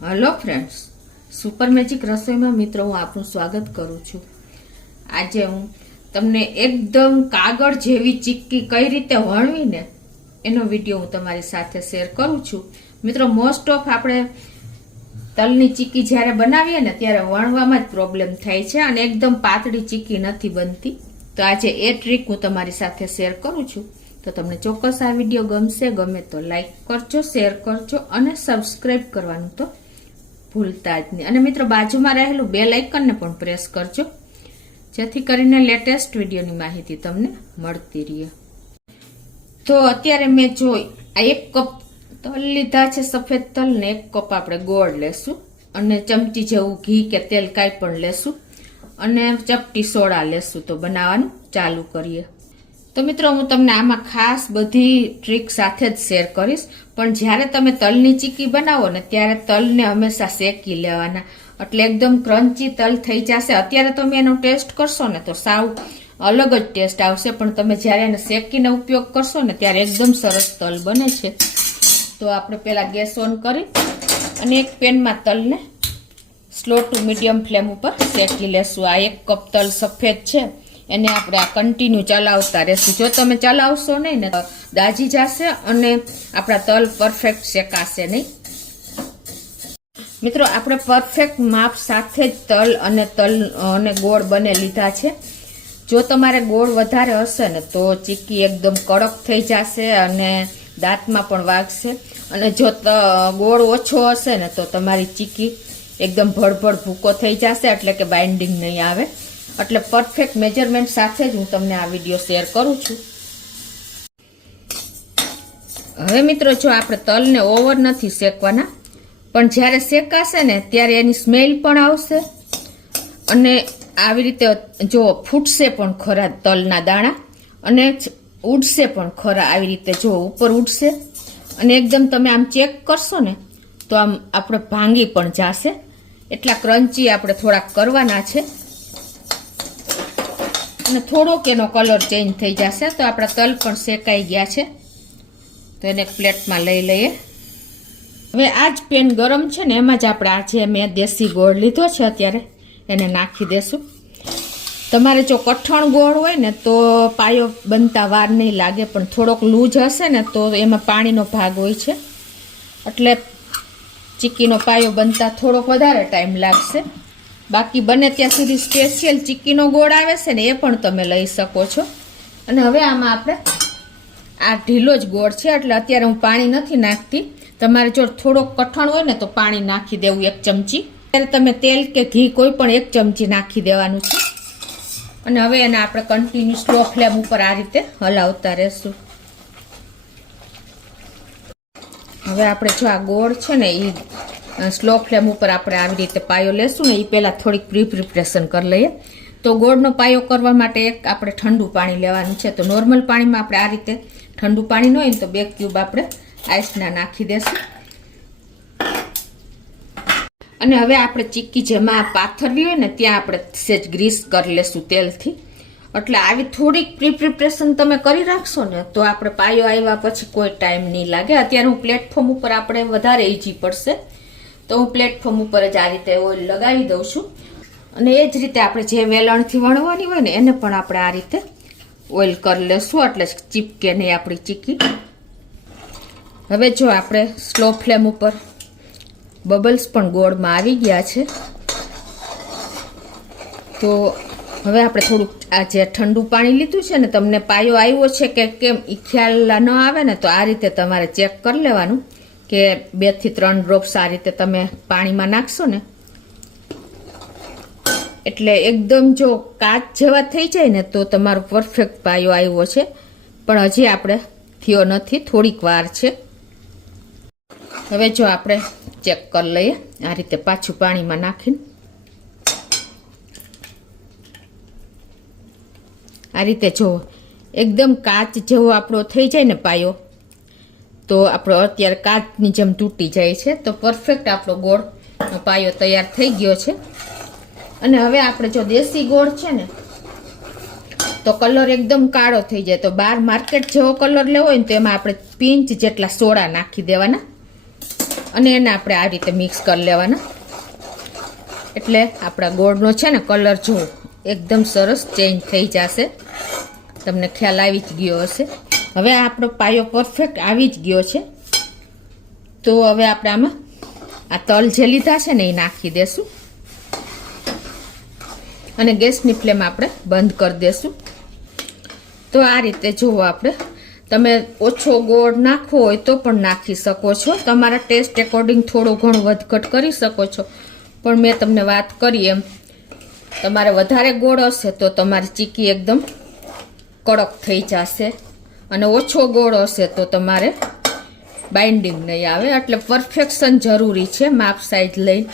Hello friends, super magic રસોઈમાં મિત્રો હું આપનું સ્વાગત કરું છું। આજે હું તમને એકદમ કાગળ જેવી ચીક્કી કઈ રીતે વણવીને એનો વિડીયો હું તમારી સાથે શેર કરું છું। મિત્રો મોસ્ટ ઓફ આપણે તલની ચીક્કી જ્યારે બનાવીએ ને ત્યારે વણવામાં જ પ્રોબ્લેમ થાય છે અને એકદમ પાતળી ચીક્કી નથી બનતી। તો આજે એ ટ્રીક હું તમારી સાથે શેર કરું છું। તો તમને ચોક્કસ આ વિડીયો ગમશે, ગમે તો લાઈક કરજો, શેર કરજો અને સબસ્ક્રાઇબ કરવાનું તો ભૂલતા જ નહીં। અને મિત્રો બાજુમાં રહેલું બેલ આઇકનને પણ પ્રેસ કરજો, જેથી કરીને લેટેસ્ટ વિડીયોની માહિતી તમને મળતી રહે। તો અત્યારે મેં જોઈ આ 1 કપ તલ લીધા છે, સફેદ તલ ને 1 કપ આપણે ગોળ લેશું અને ચમચી જેવું ઘી કે તેલ કાંઈ પણ લેશું અને ચપટી સોડા લેશું। તો બનાવવાનું ચાલુ કરીએ। તો મિત્રો હું તમને આમાં ખાસ બધી ટ્રીક સાથે જ શેર કરીશ, પણ જ્યારે તમે તલની ચીક્કી બનાવો ને ત્યારે તલને હંમેશા શેકી લેવાના, એટલે એકદમ ક્રન્ચી તલ થઈ જશે। અત્યારે તમે એનો ટેસ્ટ કરશો ને તો સાવ અલગ જ ટેસ્ટ આવશે, પણ તમે જ્યારે એને શેકીને ઉપયોગ કરશો ને ત્યારે એકદમ સરસ તલ બને છે। તો આપણે પહેલા ગેસ ઓન કરી અને એક પેનમાં તલને સ્લો ટુ મીડિયમ ફ્લેમ ઉપર શેકી લેશું। આ 1 કપ તલ સફેદ છે એને આપણે આ કન્ટિન્યુ ચલાવતા રહેશું। જો તમે ચલાવશો નહીં ને તો દાજી જશે અને આપણા તલ પરફેક્ટ શેકાશે નહીં। મિત્રો આપણે પરફેક્ટ માપ સાથે જ તલ અને ગોળ બને લીધા છે। જો તમારે ગોળ વધારે હશે ને તો ચીક્કી એકદમ કડક થઈ જશે અને દાંતમાં પણ વાગશે, અને જો ગોળ ઓછો હશે ને તો તમારી ચીક્કી એકદમ ભડભડ ભૂકો થઈ જશે, એટલે કે બાઇન્ડિંગ નહીં આવે। એટલે પરફેક્ટ મેજરમેન્ટ સાથે જ હું તમને આ વિડીયો શેર કરું છું। હવે મિત્રો જો આપણે તલને ઓવર નથી શેકવાના, પણ જ્યારે શેકાશે ને ત્યારે એની સ્મેલ પણ આવશે અને આવી રીતે જો ફૂટશે પણ ખરા તલના દાણા અને ઉડશે પણ ખરા, આવી રીતે જો ઉપર ઉડશે અને એકદમ તમે આમ ચેક કરશો ને તો આમ આપણે ભાંગી પણ જશે। એટલા ક્રન્ચી આપણે થોડાક કરવાના છે અને થોડોક એનો કલર ચેન્જ થઈ જશે। તો આપણા તલ પણ શેકાઈ ગયા છે, તો એને પ્લેટમાં લઈ લઈએ। હવે આ જ પેન ગરમ છે ને એમાં જ આપણે આ જે મેં દેશી ગોળ લીધો છે અત્યારે એને નાખી દેશું। તમારે જો કઠણ ગોળ હોય ને તો પાયો બનતા વાર નહીં લાગે, પણ થોડોક લૂઝ હશે ને તો એમાં પાણીનો ભાગ હોય છે, એટલે ચીક્કીનો પાયો બનતા થોડોક વધારે ટાઈમ લાગશે। બાકી બને ત્યાં સુધી સ્પેશિયલ ચીક્કીનો ગોળ આવે છે ને એ પણ તમે લઈ શકો છો। અને હવે આમાં આપણે આ ઢીલો જ ગોળ છે એટલે અત્યારે હું પાણી નથી નાખતી। તમારે જો થોડોક કઠણ હોય ને તો પાણી નાખી દેવું 1 ચમચી, ત્યારે તમે તેલ કે ઘી કોઈ પણ 1 ચમચી નાખી દેવાનું છે। અને હવે એને આપણે કન્ટિન્યુ સ્લો ફ્લેમ ઉપર આ રીતે હલાવતા રહેશું। હવે આપણે જો આ ગોળ છે ને એ સ્લો ફ્લેમ ઉપર આપણે આવી રીતે પાયો લેશું ને એ પહેલાં થોડીક પ્રિપરેશન કરી લઈએ। તો ગોળનો પાયો કરવા માટે એક આપણે ઠંડુ પાણી લેવાનું છે। તો નોર્મલ પાણીમાં આપણે આ રીતે ઠંડુ પાણી ન હોય ને તો 2 ક્યુબ આપણે આઈસના નાખી દેશું। અને હવે આપણે ચીક્કી જેમાં પાથરવી હોય ને ત્યાં આપણે સેજ ગ્રીસ કરી લેશું તેલથી, એટલે આવી થોડીક પ્રિપરેશન તમે કરી રાખશો ને તો આપણે પાયો આવ્યા પછી કોઈ ટાઈમ નહીં લાગે। અત્યારે હું પ્લેટફોર્મ ઉપર આપણે વધારે ઈઝી પડશે, તો હું પ્લેટફોર્મ ઉપર જ આ રીતે ઓઇલ લગાવી દઉં છું। અને એ જ રીતે આપણે જે વેલણથી વણવાની હોય ને એને પણ આપણે આ રીતે ઓઇલ કરી લેશું, એટલે ચીપકે નહીં આપણી ચીક્કી। હવે જો આપણે સ્લો ફ્લેમ ઉપર બબલ્સ પણ ગોળમાં આવી ગયા છે, તો હવે આપણે થોડુંક આ જે ઠંડુ પાણી લીધું છે ને તમને પાયો આવ્યો છે કે કેમ એ ખ્યાલ ન આવે ને તો આ રીતે તમારે ચેક કરી લેવાનું કે 2 થી 3 ડ્રોપ્સ આ રીતે તમે પાણીમાં નાખશો ને એટલે એકદમ જો કાચ જેવા થઈ જાય ને તો તમારો પરફેક્ટ પાયો આવ્યો છે, પણ હજી આપણે થયો નથી, થોડીક વાર છે। હવે જો આપણે ચેક કરી લઈએ આ રીતે પાછું પાણીમાં નાખીને, આ રીતે જો એકદમ કાચ જેવો આપણો થઈ જાય ને પાયો તો આપણો અત્યારે કાચની જેમ તૂટી જાય છે। તો પરફેક્ટ આપણો ગોળ પાયો તૈયાર થઈ ગયો છે। અને હવે આપણે જો દેશી ગોળ છે ને તો કલર એકદમ કાળો થઈ જાય, તો બહાર માર્કેટ જેવો કલર લેવો હોય ને તો એમાં આપણે પિંચ જેટલા સોડા નાખી દેવાના। અને એને આપણે આ રીતે મિક્સ કરી લેવાના, એટલે આપણા ગોળનો છે ને કલર જો એકદમ સરસ ચેન્જ થઈ જશે. તમને ખ્યાલ આવી જ ગયો હશે. હવે આપણો પાયો પરફેક્ટ આવી જ ગયો છે. તો હવે આપણે આમાં આ તલ જે લીધા છે ને એ નાખી દેશું અને ગેસની ફ્લેમ આપણે બંધ કરી દેશું. તો આ રીતે જુઓ, આપણે તમે ઓછો ગોળ નાખવો હોય તો પણ નાખી શકો છો. તમારા ટેસ્ટ એકોર્ડિંગ થોડો ઘણો વધઘટ કરી શકો છો. પણ મેં તમને વાત કરી એમ, તમારે વધારે ગોળ હશે તો તમારી ચીક્કી એકદમ કડક થઈ જશે, અને ઓછો ગોળ હશે તો તમારે બાઇન્ડિંગ નહીં આવે. એટલે પરફેક્શન જરૂરી છે માપ સાઈઝ લઈને.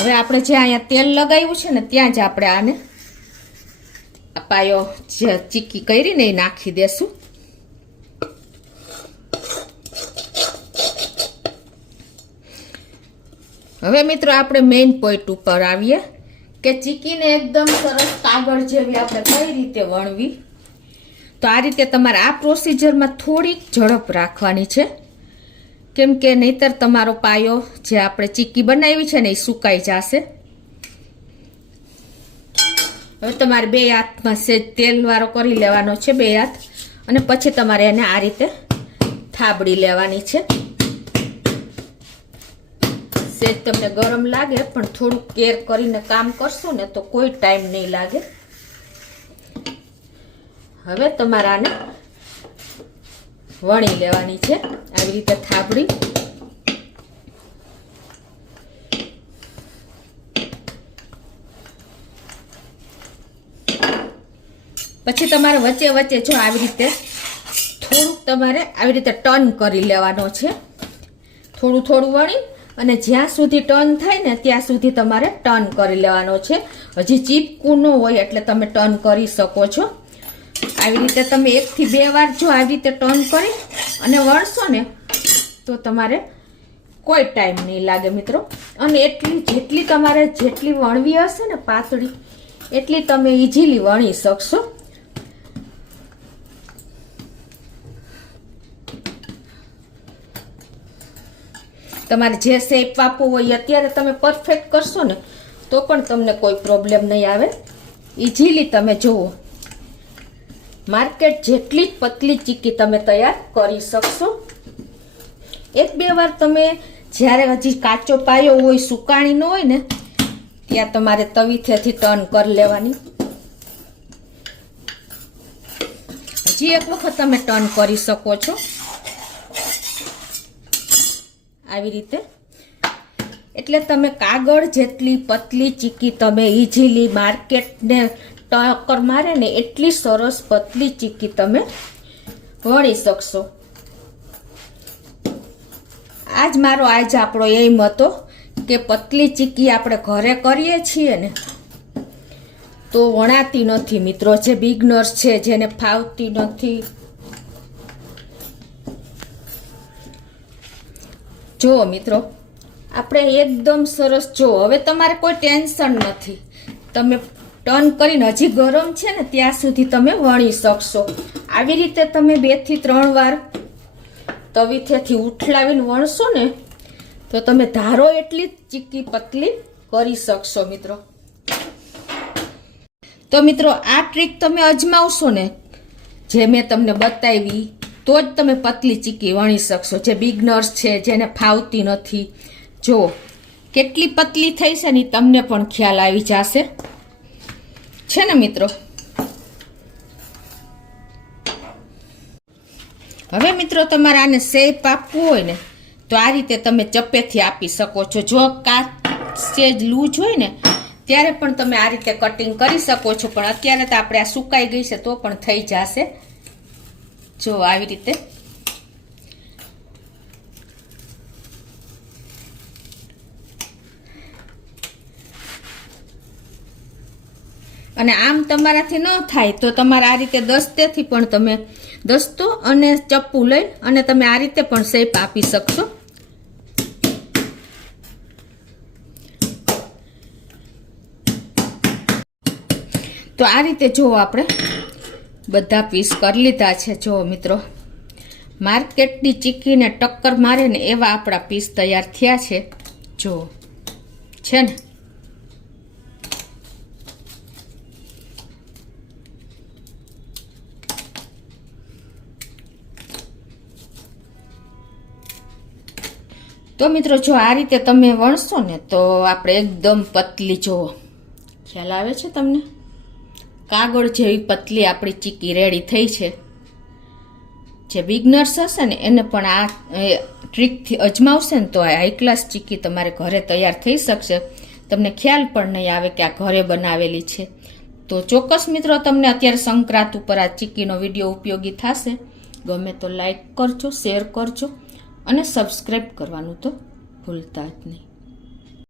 હવે આપણે જે અહીંયા તેલ લગાવ્યું છે ને ત્યાં જ આપણે આને પાયો જે ચીક્કી કરીને એ નાખી દેશું. હવે મિત્રો આપણે મેઇન પોઈન્ટ ઉપર આવીએ કે ચીક્કીને એકદમ સરસ કાગળ જેવી આપણે કઈ રીતે વણવી. તો આ રીતે તમારે આ પ્રોસિજરમાં થોડીક ઝડપ રાખવાની છે, કેમ કે નહીતર તમારો પાયો જે આપણે ચીક્કી બનાવી છે ને એ સુકાઈ જશે. હવે તમારે 2 હાથમાં સેજ તેલવાળો કરી લેવાનો છે, 2 હાથ, અને પછી તમારે એને આ રીતે થાબડી લેવાની છે. સેજ તમને ગરમ લાગે પણ થોડુંક કેર કરીને કામ કરશો ને તો કોઈ ટાઈમ નહીં લાગે. હવે તમારે આને વણી લેવાની છે આવી રીતે થાબડી. પછી તમારે વચ્ચે વચ્ચે જો આવી રીતે થોડુંક તમારે આવી રીતે ટર્ન કરી લેવાનો છે, થોડું થોડું વણી, અને જ્યાં સુધી ટર્ન થાય ને ત્યાં સુધી તમારે ટર્ન કરી લેવાનો છે. હજી ચીપકું ન હોય એટલે તમે ટર્ન કરી શકો છો. આવી રીતે તમે 1 થી 2 વાર જો આવી રીતે ટર્ન કરી અને વણશો ને તો તમારે કોઈ ટાઈમ નહીં લાગે મિત્રો. અને જેટલી તમારે જેટલી વણવી હશે ને પાતળી, એટલી તમે ઇઝીલી વણી શકશો. તમારે જે શેપ આપવો હોય અત્યારે તમે પરફેક્ટ કરશો ને તો પણ તમને કોઈ પ્રોબ્લેમ નહીં આવે. ઇઝીલી તમે જુઓ, માર્કેટ જેટલી જ પતલી ચીક્કી તમે તૈયાર કરી શકશો. 1-2 વાર તમે જ્યારે હજી કાચો પાયો હોય, સુકાણી ન હોય ને, ત્યાં તમારે તવીથેથી ટર્ન કરી લેવાની. હજી એક વખત તમે ટર્ન કરી શકો છો આવી રીતે. એટલે તમે કાગળ જેટલી પતલી ચીક્કી તમે ઇઝીલી માર્કેટને ટક્કર મારે ને એટલી સરસ પતલી ચીક્કી તમે વણી શકશો. આજ મારો આપણો એમ હતો કે પતલી ચીક્કી આપણે ઘરે કરીએ છીએ ને તો વણાતી નથી મિત્રો. જે બિગનર્સ છે, જેને ફાવતી નથી, જુઓ મિત્રો આપણે એકદમ સરસ. જો હવે તમારે કોઈ ટેન્શન નથી, તમે ટર્ન કરીને હજી ગરમ છે ને ત્યાં સુધી તમે વણી શકશો. આવી રીતે તમે 2 થી 3 વાર તવીથેથી ઉઠલાવીને વણશો ને તો તમે ધારો એટલી ચીક્કી પતલી કરી શકશો મિત્રો. તો મિત્રો આ ટ્રીક તમે અજમાવશો ને જે મેં તમને બતાવી, તો જ તમે પતલી ચીક્કી વણી શકશો. જે બિગનર્સ છે, જેને ફાવતી નથી, જો કેટલી પતલી થઈ છે ને તમને પણ ખ્યાલ આવી જશે છે ને મિત્રો. હવે મિત્રો તમારે આને શેપ આપવું હોય ને તો આ રીતે તમે ચપ્પેથી આપી શકો છો. જો કાચ સેજ લૂજ હોય ને ત્યારે પણ તમે આ રીતે કટિંગ કરી શકો છો. પણ અત્યારે તો આપણે આ સુકાઈ ગઈ છે તો પણ થઈ જશે. જો આવી રીતે અને આમ તમારાથી ન થાય તો તમારે આ રીતે દસ્તેથી પણ તમે દસ્તો અને ચપ્પુ લઈ અને તમે આ રીતે પણ શેપ આપી શકશો. તો આ રીતે જો આપણે બધા પીસ કરી લીધા છે. જો મિત્રો માર્કેટની ચીક્કીને ટક્કર મારે ને એવા આપણા પીસ તૈયાર થયા છે. જો છે ને તો મિત્રો જો આ રીતે તમે વણશો ને તો આપણે એકદમ પતલી, જો ખ્યાલ આવે છે તમને, કાગળ જેવી પતલી આપણી ચીક્કી રેડી થઈ છે. જે બિગનર્સ હશે ને એને પણ આ ટ્રીકથી અજમાવશે ને તો હાઈ ક્લાસ ચીક્કી તમારે ઘરે તૈયાર થઈ શકશે. તમને ખ્યાલ પણ નહીં આવે કે આ ઘરે બનાવેલી છે. તો ચોક્કસ મિત્રો તમને અત્યારે સંક્રાંત ઉપર આ ચીક્કીનો વિડીયો ઉપયોગી થશે. ગમે તો લાઈક કરજો, શેર કરજો અને સબસ્ક્રાઈબ કરવાનું તો ભૂલતા જ નહીં.